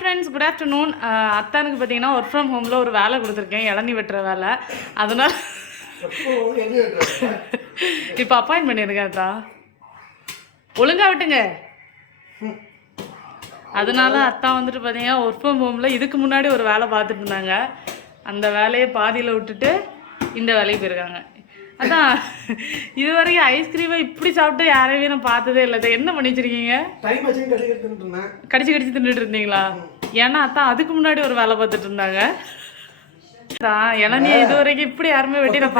friends, good afternoon. அத்தானுக்கு பார்த்தீங்கன்னா work from ஹோமில் ஒரு வேலை கொடுத்துருக்கேன், இளநீ வெட்டுற வேலை. அதனால இப்போ அப்பாயின்ட் பண்ணியிருக்கேன் அத்தா, ஒழுங்கா விட்டுங்க. அதனால அத்தா வந்துட்டு பார்த்தீங்கன்னா ஒர்க் ஃப்ரம் ஹோமில் இதுக்கு முன்னாடி ஒரு வேலை பார்த்துட்டு இருந்தாங்க. அந்த வேலையை பாதியில் விட்டுட்டு இந்த வேலைக்கு போயிருக்காங்க. அதான் இது வரைக்கும் ஐஸ்கிரீமை இப்படி சாப்பிட்டு யாரையுமே நான் பார்த்ததே இல்லை. என்ன பண்ணி வச்சிருக்கீங்க? கடிச்சு கடிச்சு தின்னுட்டு இருந்தீங்களா? ஏன்னா அத்தான் அதுக்கு முன்னாடி ஒரு வேலை பார்த்துட்டு இருந்தாங்க. இளநீ இது வரைக்கும் இப்படி யாருமே வெட்டி நான்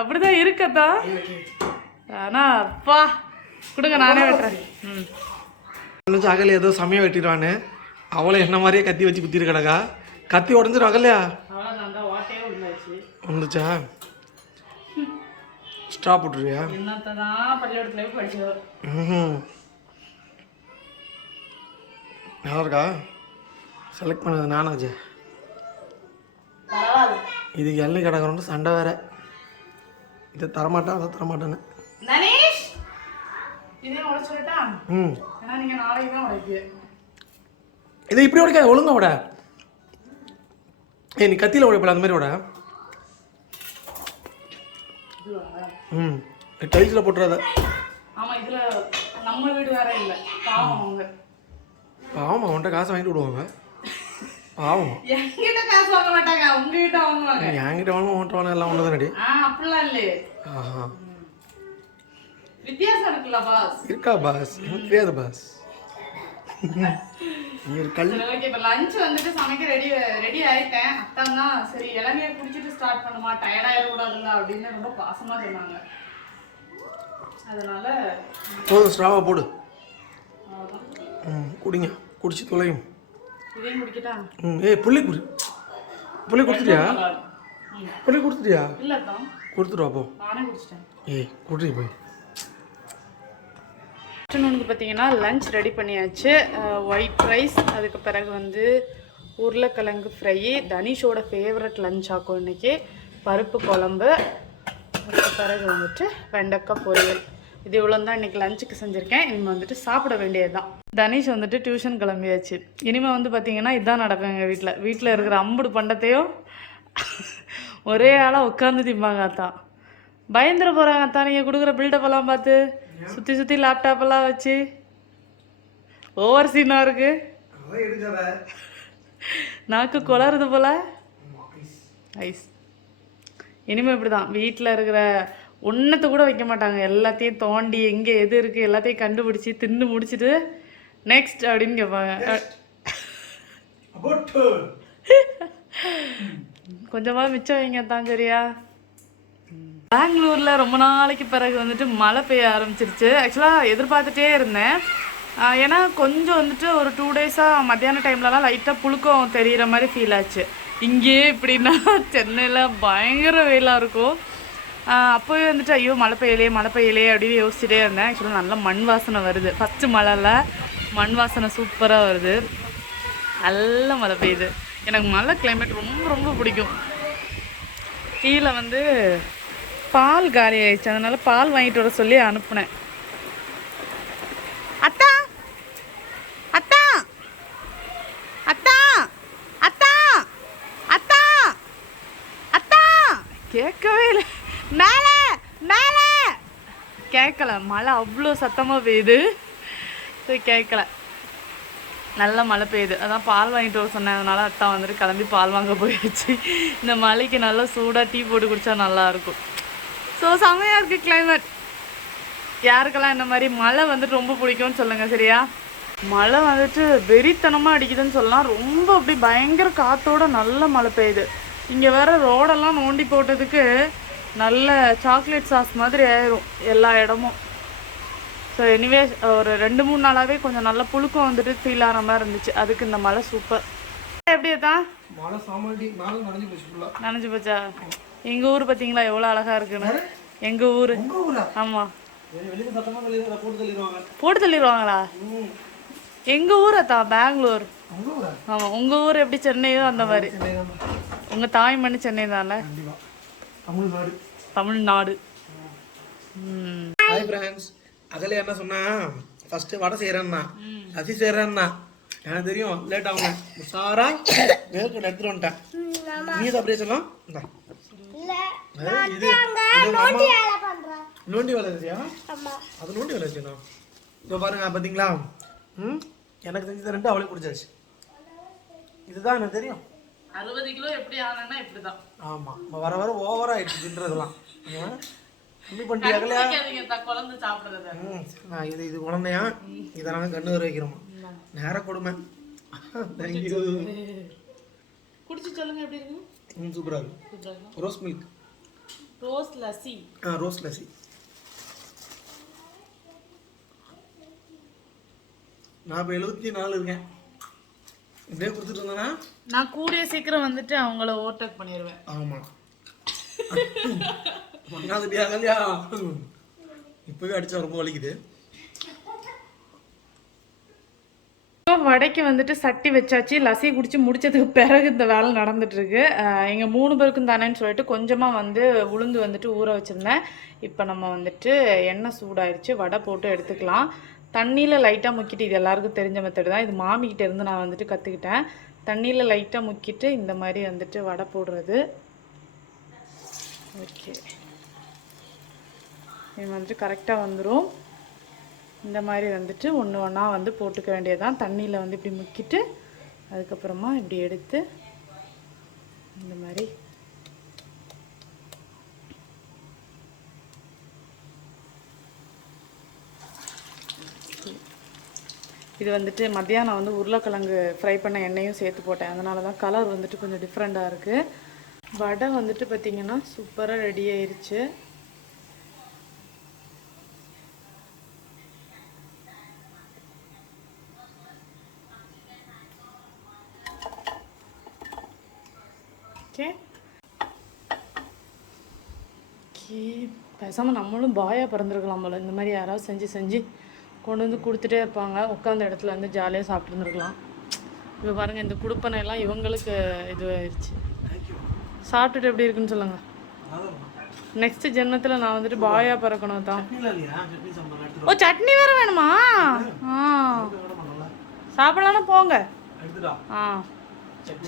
அப்படிதான் இருக்கத்தா. ஆனா அப்பா கொடுங்க, நானே வெட்டுறேன். அகல ஏதோ சமயம் வெட்டிடுவான்னு அவளை என்ன மாதிரியே கத்தி வச்சு குத்திட்டு கிடக்கா. கத்தி உடஞ்சிடும் அகலையா? வந்துச்சா? ஸ்டாப் விட்டுருவியா? நல்லா இருக்கா? செலக்ட் பண்ணது நானாச்சு. இதுக்கு எண்ணெய் கிடக்கிறோன்னு சண்டை வேற. இதை தரமாட்டேன் அதை தரமாட்டேன்னு. இதை இப்படி உடைக்காது, ஒழுங்கா விட. நீ கத்தியில் உடைப்பல அந்த மாதிரி விட. டைல்ஸில் போட்டுறாத. பாவம், அவன்கிட்ட காசு வாங்கிட்டு விடுவாங்க. பாவம், என்கிட்ட வாங்க உன்கிட்ட வாங்க எல்லாம் ஒன்று தானடி. இருக்கா பாஸ்? எனக்கு தெரியாது பாஸ். லஞ்ச் வந்துட்டு சமைக்க ரெடி ஆயிட்டேன். அத்தான் தான் சரி இளநீரை குடிச்சிட்டு ஸ்டார்ட் பண்ணுமா, டயர்ட் ஆயிடக்கூடாதுல்ல அப்படின்னு ரொம்ப பாசமா சொன்னாங்க. அதனால போதும், ஸ்ட்ராவா போடு. குடிங்க, குடிச்சு தொலையும். இதையும் குடிக்கட்டா? ஏய் புள்ளி குடி. புள்ளி கொடுத்துட்டியா? புள்ளி கொடுத்துட்டியா? இல்லை தான் கொடுத்துட்டு போ. நானே குடிச்சிட்டேன். ஏய் குடி போய். ஆஃப்டர்நூனுக்கு பார்த்தீங்கன்னா லஞ்ச் ரெடி பண்ணியாச்சு. ஒயிட் ரைஸ், அதுக்கு பிறகு வந்து உருளைக்கிழங்கு ஃப்ரை, தனிஷோட ஃபேவரட் லஞ்ச் ஆக்கும் இன்றைக்கி. பருப்பு குழம்பு, அதுக்கு பிறகு வந்துட்டு வெண்டைக்காய் பொரியல். இது இவ்வளோ தான் இன்றைக்கி லஞ்சுக்கு செஞ்சுருக்கேன். இனிமேல் வந்துட்டு சாப்பிட வேண்டியது தான். தனிஷ் வந்துட்டு டியூஷன் கிளம்பியாச்சு. இனிமேல் வந்து பார்த்திங்கன்னா இதுதான் நடக்கும் எங்கள் வீட்டில் இருக்கிற அம்புடு பண்டத்தையும் ஒரே ஆளாக உட்காந்து திம்பாங்க. அத்தான் பயந்துட போகிறாங்க. அத்தான் நீங்கள் கொடுக்குற பில்டப்பெல்லாம் பார்த்து சுற்றி லேப்டாப்பெல்லாம் வச்சு ஓவர் சீனாக இருக்கு. நாக்கு குளறுது போல. ஐஸ். இனிமேல் இப்படி தான் வீட்டில் இருக்கிற ஒன்றத்தை கூட வைக்க மாட்டாங்க. எல்லாத்தையும் தோண்டி எங்கே எது இருக்குது எல்லாத்தையும் கண்டுபிடிச்சி தின்னு முடிச்சுட்டு நெக்ஸ்ட் அப்படின்னு கேட்பாங்க. கொஞ்சமாக மிச்சம் வைங்க தான். சரியா? பெங்களூரில் ரொம்ப நாளைக்கு பிறகு வந்துட்டு மழை பெய்ய ஆரம்பிச்சிருச்சு. ஆக்சுவலாக எதிர்பார்த்துட்டே இருந்தேன். ஏன்னா கொஞ்சம் வந்துட்டு ஒரு 2 டேஸாக மத்தியான டைம்லலாம் லைட்டாக புழுக்கம் தெரிகிற மாதிரி ஃபீல் ஆச்சு. இங்கேயே இப்படின்னா சென்னையில் பயங்கர வெயிலாக இருக்கும். அப்போவே வந்துட்டு ஐயோ மழை பெய்யலையே அப்படின்னு யோசிச்சுட்டே இருந்தேன். ஆக்சுவலாக நல்லா மண் வாசனை வருது. ஃபஸ்ட்டு மழையில் மண் வாசனை சூப்பராக வருது. நல்ல மழை பெய்யுது. எனக்கு மழை கிளைமேட் ரொம்ப ரொம்ப பிடிக்கும். கீழே வந்து பால் காலி ஆயிடுச்சு, அதனால பால் வாங்கிட்டு வர சொல்லி அனுப்புனேன். அத்தா அத்தா அத்தா அத்தா அத்தா அத்தா கேட்கவே இல்லை. மேலே மேலே கேட்கல. மழை அவ்வளோ சத்தமாக பெய்யுது. சரி கேட்கல. நல்ல மழை பெய்யுது. அதான் பால் வாங்கிட்டு வர சொன்னேன். அதனால அத்தா வந்துட்டு கிளம்பி பால் வாங்க போயிடுச்சு. இந்த மழைக்கு நல்லா சூடாக டீ போட்டு குடித்தா நல்லாயிருக்கும். ஸோ செம்மையாக இருக்குது கிளைமேட். யாருக்கெல்லாம் இந்த மாதிரி மழை வந்துட்டு ரொம்ப பிடிக்கும்னு சொல்லுங்கள். சரியா? மழை வந்துட்டு வெறித்தனமாக அடிக்குதுன்னு சொல்லலாம். ரொம்ப அப்படி பயங்கர காற்றோட நல்ல மழை பெய்யுது. இங்கே வேறு ரோடெல்லாம் நோண்டி போட்டதுக்கு நல்ல சாக்லேட் சாஸ் மாதிரி ஆயிரும் எல்லா இடமும். ஸோ எனிவே ஒரு 2-3 நாளாகவே கொஞ்சம் நல்ல புழுக்கம் வந்துட்டு ஃபீல் ஆகிற மாதிரி இருந்துச்சு. அதுக்கு இந்த மழை சூப்பர். எப்படி தான் நனைஞ்சு போச்சா? எங்கள் ஊர் பார்த்தீங்களா எவ்வளோ அழகாக இருக்குன்னு. எங்கள் ஊர். ஆமாம், போட்டு தள்ளிடுவாங்களா? எங்கள் ஊரை தான் பெங்களூர். ஆமாம், உங்கள் ஊர் எப்படி சென்னையோ அந்த மாதிரி. உங்கள் தாய் மண்ணு சென்னை தானே? தமிழ்நாடு. Hi friends. அதில் என்ன சொன்னா ஃபஸ்ட்டு வடை செய்கிறேன்னா லசி செய்கிறேன்னா எனக்கு தெரியும் லேட் ஆகும். உஷாரா வேர்க்கு எடுத்துட்டு வந்துட்டேன். நீ அப்படியே சொல்லலாம். இது நோண்டி வேலை இருக்கியா? அது நோண்டி வேலை வச்சுண்ணா. இப்போ பாருங்க பார்த்தீங்களா? எனக்கு செஞ்சது 2 அவளுக்கு பிடிச்சாச்சு. இதுதான் எனக்கு தெரியும். 60 கிலோ எப்படி ஆனா இப்படிதான். ஆமா வர வர ஓவரா ஆயிடுச்சுன்றதெல்லாம் கம்மி பண்ணிட்டு குழந்தை சாப்பிடுறது. இது குழந்தையா இதை நாங்கள் கண்ணு வர வைக்கிறோமா நேர கொடுமை. தேங்க்யூ. குடிச்சு சொல்லுங்க எப்படி இருக்கு. சூப்பரா இருக்கு. Rose milk rose lassi. Rose lassi. நான் இப்போ 74 இருக்கேன். இப்படியே கொடுத்துட்டு இருந்தேன்னா நான் கூடிய சீக்கிரம் வந்துட்டு அவங்கள ஓவர்டேக் பண்ணிடுவேன். ஆமா இல்லையா? இப்பவே அடிச்சா ரொம்ப வலிக்குது. வடைக்கு வந்துட்டு சட்டி வச்சாச்சு. லஸ்ஸி குடிச்சு முடிச்சதுக்கு பிறகு இந்த வேலை நடந்துட்டு இருக்கு. எங்கள் 3 பேருக்கும் தானேன்னு சொல்லிட்டு கொஞ்சமாக வந்து உளுந்து வந்துட்டு ஊற வச்சுருந்தேன். இப்போ நம்ம வந்துட்டு எண்ணெய் சூடாயிடுச்சு. வடை போட்டு எடுத்துக்கலாம். தண்ணியில் லைட்டாக முக்கிட்டு, இது எல்லாருக்கும் தெரிஞ்ச மெத்தடு தான். இது மாமிக்கிட்ட இருந்து நான் வந்துட்டு கற்றுக்கிட்டேன். தண்ணியில் லைட்டாக முக்கிட்டு இந்த மாதிரி வந்துட்டு வடை போடுறது. ஓகே, இது வந்துட்டு கரெக்டாக வந்துடும். இந்த மாதிரி வந்துட்டு ஒன்று ஒன்றா வந்து போட்டுக்க வேண்டியதுதான். தண்ணியில் வந்து இப்படி முக்கிட்டு அதுக்கப்புறமா இப்படி எடுத்து இந்த மாதிரி இது வந்துட்டு மத்தியானம் வந்து உருளைக்கிழங்கு ஃப்ரை பண்ண எண்ணெயும் சேர்த்து போட்டேன். அதனால தான் கலர் வந்துட்டு கொஞ்சம் டிஃப்ரெண்ட்டாக இருக்குது. வடை வந்துட்டு பார்த்திங்கன்னா சூப்பராக ரெடி ஆயிடுச்சு. ஓகே ஓகே, பேசாமல் நம்மளும் பாயாக பிறந்திருக்கலாம் போல். இந்த மாதிரி யாராவது செஞ்சு கொண்டு வந்து கொடுத்துட்டே இருப்பாங்க. உட்காந்த இடத்துல வந்து ஜாலியாக சாப்பிட்டுருந்துருக்கலாம். இப்போ பாருங்கள், இந்த குடுப்பனை எல்லாம் இவங்களுக்கு இதுவாகிடுச்சு. சாப்பிட்டுட்டு எப்படி இருக்குன்னு சொல்லுங்கள். நெக்ஸ்ட் ஜென்மத்தில் நான் வந்துட்டு பாயா பிறக்கணும் தான். ஓ, சட்னி வேறு வேணுமா? சாப்பிடலான்னா போங்க.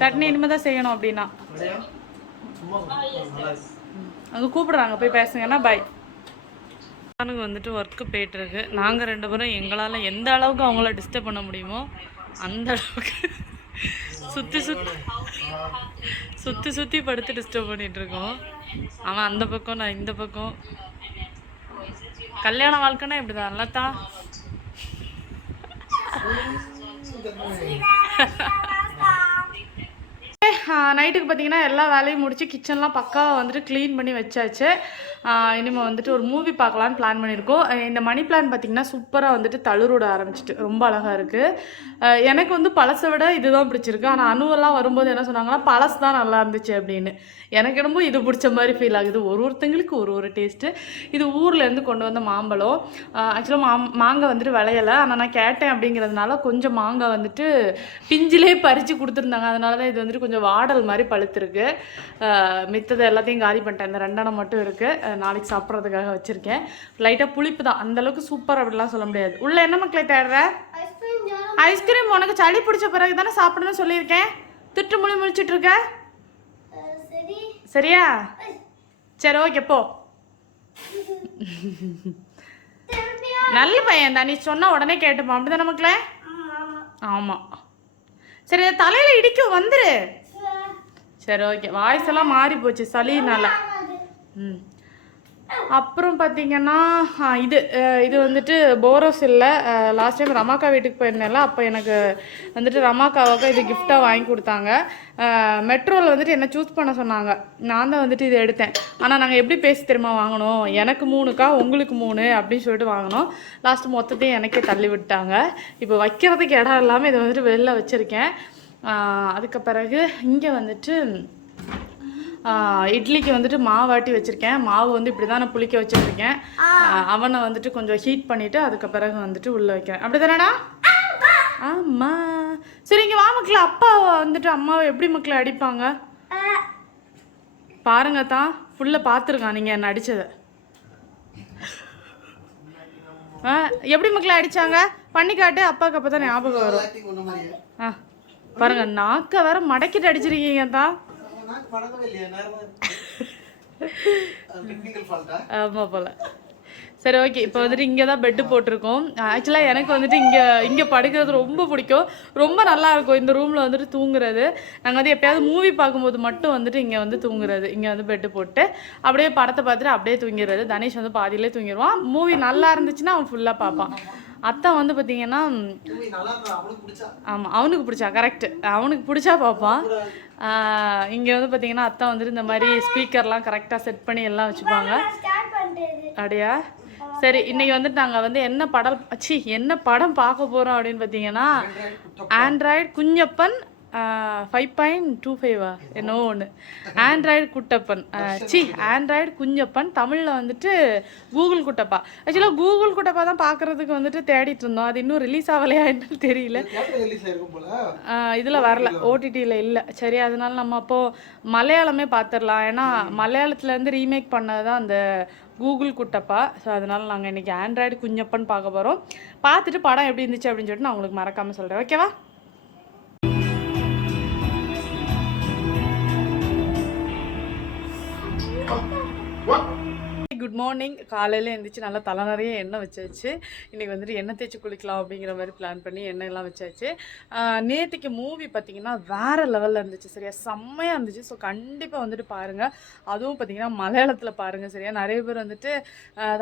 சட்னி இனிமேல் தான் செய்யணும். அப்படின்னா அங்கே கூப்பிடுறாங்க, போய் பேசுங்கன்னா. பாய். எனக்கு வந்துட்டு ஒர்க்கு போயிட்டுருக்கு. நாங்கள் 2 பேரும் எங்களால் எந்த அளவுக்கு அவங்கள டிஸ்டர்ப் பண்ண முடியுமோ அந்த அளவுக்கு சுற்றி படுத்து டிஸ்டர்ப் பண்ணிகிட்ருக்கோம். அவன் அந்த பக்கம், நான் இந்த பக்கம். கல்யாண வாழ்க்கைன்னா இப்படி தான் இல்லத்தா? நைட்டுக்கு பார்த்தீங்கன்னா எல்லா வேலையும் முடிச்சு கிச்சன்லாம் பக்காவாக வந்துட்டு க்ளீன் பண்ணி வச்சாச்சு. இனிமேல் வந்துட்டு ஒரு மூவி பார்க்கலான்னு பிளான் பண்ணியிருக்கோம். இந்த மணி பிளான் பார்த்திங்கன்னா சூப்பராக வந்துட்டு தளிரோட ஆரம்பிச்சிட்டு ரொம்ப அழகாக இருக்குது. எனக்கு வந்து பழசை விட இதுதான் பிடிச்சிருக்கு. ஆனால் அணுவெல்லாம் வரும்போது என்ன சொன்னாங்கன்னா பழசு தான் நல்லா இருந்துச்சு அப்படின்னு. எனக்கு என்னமோ இது பிடிச்ச மாதிரி ஃபீல் ஆகுது. ஒருத்தங்களுக்கு ஒரு டேஸ்ட்டு. இது ஊர்லேருந்து கொண்டு வந்த மாம்பழம். ஆக்சுவலாக மாங்காய் வந்துட்டு விளையலை. ஆனால் நான் கேட்டேன் அப்படிங்கிறதுனால கொஞ்சம் மாங்காய் வந்துட்டு பிஞ்சிலே பறித்து கொடுத்துருந்தாங்க. அதனால தான் இது வந்துட்டு கொஞ்சம் வாடல் மாதிரி பழுத்துருக்கு. மித்ததை எல்லாத்தையும் காலி பண்ணிட்டேன். இந்த 2 மட்டும் இருக்குது. நாளைக்கு சாப்பிட்றதுக்காக வச்சுருக்கேன். லைட்டாக புளிப்பு தான், அந்தளவுக்கு சூப்பர் அப்படிலாம் சொல்ல முடியாது. உள்ள என்ன மக்களை தேடுற? ஐஸ்கிரீம். உனக்கு சளி பிடிச்ச பிறகு தானே சாப்பிடணும்னு சொல்லியிருக்கேன். திட்டு முழிச்சிட்டு இருக்க. சரியா? சரி, ஓகே, போ. நல்ல பையன் தான், நீ சொன்ன உடனே கேட்டுப்போம். அப்படிதானே மக்களே? ஆமாம். சரி, தலையில் இடிக்கும், வந்துரு. சரி, ஓகே. வாய்ஸ் எல்லாம் மாறி போச்சு சளினால. அப்புறம் பார்த்தீங்கன்னா இது வந்துட்டு போரோஸ் இல்லை. லாஸ்ட் டைம் ரமாக்கா வீட்டுக்கு போயிருந்தேன்ல, அப்போ எனக்கு வந்துட்டு ரமாக்காவுக்கு இது கிஃப்டாக வாங்கி கொடுத்தாங்க. மெட்ரோவில் வந்துட்டு என்ன சூஸ் பண்ண சொன்னாங்க. நான் தான் வந்துட்டு இதை எடுத்தேன். ஆனால் நாங்கள் எப்படி பேசி தெரியுமா வாங்கினோம்? எனக்கு 3க்கா, உங்களுக்கு 3 அப்படின்னு சொல்லிட்டு வாங்கினோம். லாஸ்ட்டு மொத்தத்தையும் எனக்கே தள்ளி விட்டாங்க. இப்போ வைக்கிறதுக்கு இடம் இல்லாமல் இதை வந்துட்டு வெளில வச்சுருக்கேன். அதுக்கு பிறகு இங்கே வந்துட்டு இட்லிக்கு வந்துட்டு மாவாட்டி வச்சுருக்கேன். மாவு வந்து இப்படி தான் நான் புளிக்க வச்சுருக்கேன். அவனை வந்துட்டு கொஞ்சம் ஹீட் பண்ணிவிட்டு அதுக்கு பிறகு வந்துட்டு உள்ளே வைக்கிறேன். அப்படி தானேடா? ஆமாம். சரி, இங்கே வா மக்களே. அப்பா வந்துட்டு அம்மாவை எப்படி மக்களை அடிப்பாங்க பாருங்க தான். ஃபுல்லாக பார்த்துருக்கான் நீங்கள் என்ன அடித்ததை. எப்படி மக்களே அடிச்சாங்க பண்ணி காட்டு, அப்பாவுக்கு அப்போ தான் ஞாபகம் வரும். பாருங்க நாக்க வேற மடக்கிட்டு அடிச்சிருக்கீங்க தான். ஆமா போல. சரி ஓகே, இப்போ வந்துட்டு இங்கே தான் பெட்டு போட்டிருக்கோம். ஆக்சுவலாக எனக்கு வந்துட்டு இங்கே படுக்கிறது ரொம்ப பிடிக்கும், ரொம்ப நல்லாயிருக்கும் இந்த ரூமில் வந்துட்டு தூங்குறது. நாங்கள் வந்து எப்போயாவது மூவி பார்க்கும்போது மட்டும் வந்துட்டு இங்கே வந்து தூங்குறது. இங்கே வந்து பெட்டு போட்டு அப்படியே படத்தை பார்த்துட்டு அப்படியே தூங்கிடுறது. தனேஷ் வந்து பாதியிலே தூங்கிடுவான். மூவி நல்லா இருந்துச்சுன்னா அவன் ஃபுல்லாக பார்ப்பான். அத்தை வந்து பார்த்தீங்கன்னா ஆமாம் அவனுக்கு பிடிச்சா கரெக்டு, அவனுக்கு பிடிச்சா பார்ப்பான். இங்கே வந்து பார்த்தீங்கன்னா அத்தை வந்துட்டு இந்த மாதிரி ஸ்பீக்கர்லாம் கரெக்டாக செட் பண்ணி எல்லாம் வச்சுப்பாங்க. அப்படியா? சரி, இன்னைக்கு வந்துட்டு நாங்கள் வந்து என்ன படம் பார்க்க போகிறோம் அப்படின்னு பார்த்தீங்கன்னா ஆண்ட்ராய்டு குஞ்சப்பன் 5.25 என்னோ ஒன்று. ஆண்ட்ராய்டு குட்டப்பன் ஆண்ட்ராய்டு குஞ்சப்பன், தமிழில் வந்துட்டு கூகுள் குட்டப்பா. ஆக்சுவலாக கூகுள் குட்டப்பா தான் பார்க்குறதுக்கு வந்துட்டு தேடிட்டு இருந்தோம். அது இன்னும் ரிலீஸ் ஆகலையா என்னன்னு தெரியல. இதில் வரல, ஓடிடியில் இல்லை. சரி, அதனால நம்ம அப்போது மலையாளமே பார்த்துடலாம். ஏன்னா மலையாளத்துலேருந்து ரீமேக் பண்ணது தான் அந்த கூகுள் குட்டப்பா. ஸோ அதனால் நாங்கள் இன்றைக்கி ஆண்ட்ராய்டு குஞ்சப்பன் பார்க்க போகிறோம். பார்த்துட்டு படம் எப்படி இருந்துச்சு அப்படின்னு சொல்லிட்டு நான் உங்களுக்கு மறக்காமல் சொல்கிறேன். ஓகேவா? Good morning. காலையில் எழுந்திரிச்சு நல்லா தலை நிறைய எண்ணெய் வச்சாச்சு. இன்றைக்கி வந்துட்டு எண்ணெய் தேய்ச்சி குளிக்கலாம் அப்படிங்கிற மாதிரி பிளான் பண்ணி எண்ணெயெல்லாம் வச்சாச்சு. நேற்றுக்கு மூவி பார்த்திங்கன்னா வேறு லெவலில் இருந்துச்சு. சரியா செம்மையாக இருந்துச்சு. ஸோ கண்டிப்பாக வந்துட்டு பாருங்கள். அதுவும் பார்த்திங்கன்னா மலையாளத்தில் பாருங்கள். சரியா நிறைய பேர் வந்துட்டு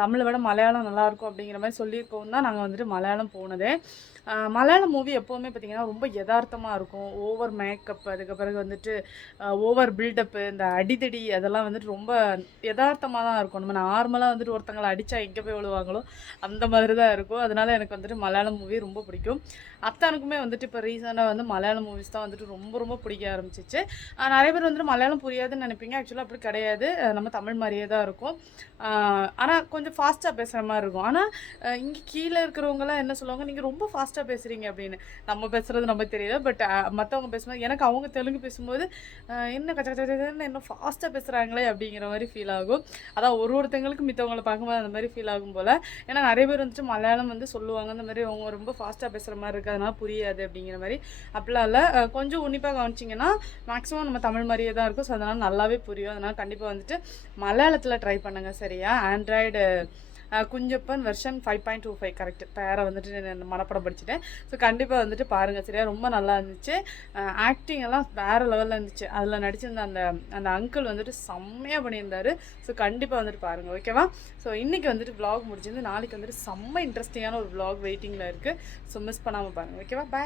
தமிழை விட மலையாளம் நல்லாயிருக்கும் அப்படிங்கிற மாதிரி சொல்லியிருக்கோம் தான் நாங்கள் வந்துட்டு மலையாளம் போனதே. மலையாளம் மூவி எப்போவுமே பார்த்திங்கன்னா ரொம்ப யதார்த்தமாக இருக்கும். ஓவர் மேக்கப், அதுக்கு பிறகு வந்துட்டு ஓவர் பில்டப்பு, இந்த அடிதடி அதெல்லாம் வந்துட்டு ரொம்ப யதார்த்தமாக தான் இருக்கும். நம்ம நார்மலாக வந்துட்டு ஒருத்தங்களை அடித்தா எங்கே போய் விழுவாங்களோ அந்த மாதிரி தான் இருக்கும். அதனால் எனக்கு வந்துட்டு மலையாளம் மூவி ரொம்ப பிடிக்கும். அத்தானுக்குமே வந்துட்டு இப்போ ரீசெண்டாக வந்து மலையாளம் மூவிஸ் தான் வந்துட்டு ரொம்ப ரொம்ப பிடிக்க ஆரம்பிச்சிச்சு. நிறைய பேர் வந்துட்டு மலையாளம் புரியாதுன்னு நினைப்பீங்க. ஆக்சுவலாக அப்படி கிடையாது, நம்ம தமிழ் மாதிரியே தான் இருக்கும். ஆனால் கொஞ்சம் ஃபாஸ்ட்டாக பேசுகிற மாதிரி இருக்கும். ஆனால் இங்கே கீழே இருக்கிறவங்களாம் என்ன சொல்லுவாங்க, நீங்கள் ரொம்ப ஃபாஸ்ட்டாக பேசுகிறீங்க அப்படின்னு. நம்ம பேசுகிறது நமக்கு தெரியல, பட் மற்றவங்க பேசும்போது எனக்கு அவங்க தெலுங்கு பேசும்போது என்ன கச்சன்னு என்ன ஃபாஸ்ட்டாக பேசுகிறாங்களே அப்படிங்கிற மாதிரி ஃபீல் ஆகும். அதான் ஒருத்தங்களுக்கு மித்தவங்களை பார்க்கும்போது அந்த மாதிரி ஃபீல் ஆகும் போல். ஏன்னா நிறைய பேர் வந்துட்டு மலையாளம் வந்து சொல்லுவாங்க இந்த மாதிரி அவங்க ரொம்ப ஃபாஸ்ட்டாக பேசுகிற மாதிரி இருக்குது, அதனால் புரியாது அப்படிங்கிற மாதிரி. அப்படிலாம் இல்லை, கொஞ்சம் உன்னிப்பாக கவனிச்சிங்கன்னா மேக்ஸிமம் நம்ம தமிழ் மாதிரியே தான் இருக்கும். ஸோ அதனால் நல்லாவே புரியும். அதனால் கண்டிப்பாக வந்துட்டு மலையாளத்தில் ட்ரை பண்ணுங்கள். சரியா? Android Kunjappan version 5.25 correct. பேரை வந்துட்டு மனப்படம் படிச்சுட்டேன். ஸோ கண்டிப்பாக வந்துட்டு பாருங்கள். சரியா? ரொம்ப நல்லா இருந்துச்சு. ஆக்டிங் எல்லாம் வேறு லெவலில் இருந்துச்சு. அதில் நடிச்சிருந்த அந்த அங்கிள் வந்துட்டு செம்மையாக பண்ணியிருந்தார். ஸோ கண்டிப்பாக வந்துட்டு பாருங்கள். ஓகேவா? ஸோ இன்றைக்கி வந்துட்டு vlog முடிச்சிருந்து நாளைக்கு வந்துட்டு செம்ம இன்ட்ரெஸ்டிங்கான ஒரு vlog வெயிட்டிங்கில் இருக்குது. ஸோ மிஸ் பண்ணாமல் பாருங்கள். ஓகேவா? பாய்.